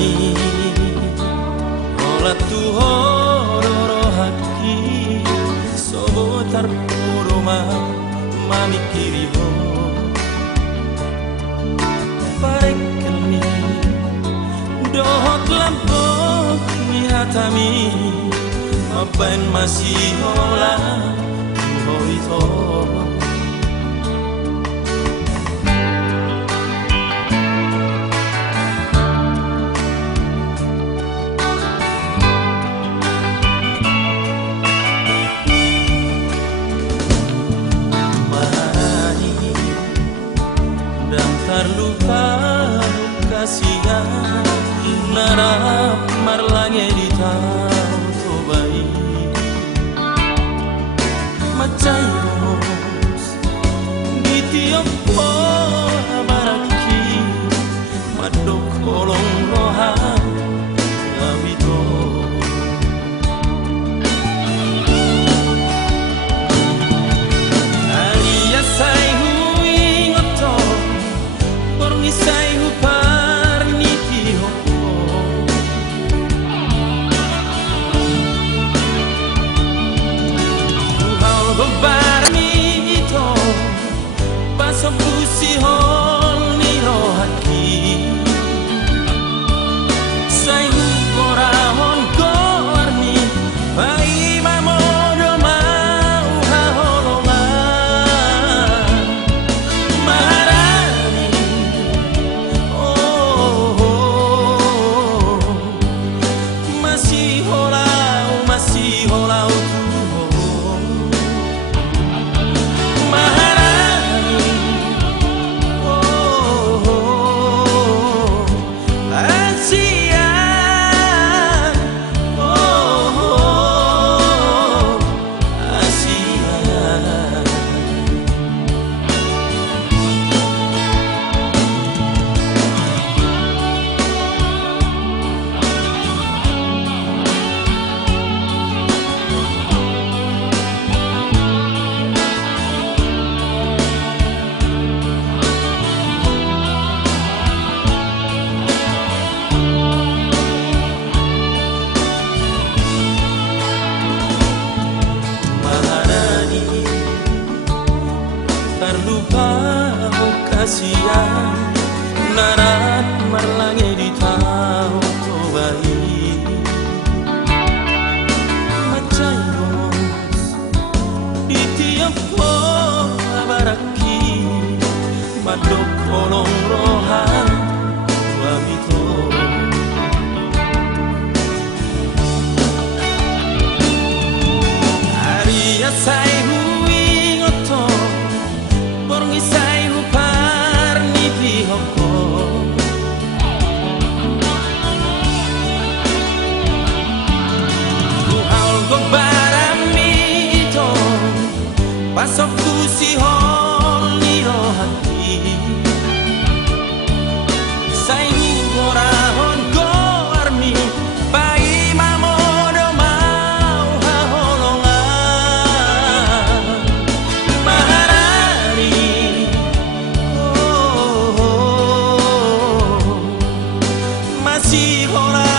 Maharani olah tuhoro hati sobotar puroma mamikiri ho parekelmi dohot lampok mihatami apain masih olah tuhorito. Terluka kasihan narap marlange di tau tobai macai ros di tiap baraki madok kolong rohan lawito alias sai Isai hupar niki hoko Tuhau gobar mi ito Pasok pusi hol ni rohaki Sai hukorahon kormi Pai mamodo mau haholongan Maharani masih holau tuho Maharani asian asian terluka kasihan narat marlange di tau tobai macai ros di tiap baraki madok kolong rohan wamito Aria sai hui ngoto Isai hupar niki hoko Tuhau gobarami ito Pasok kusi hol ni rohati Sai hukorahon goarmi Pai mamodo mau haholongan Maharani masih hola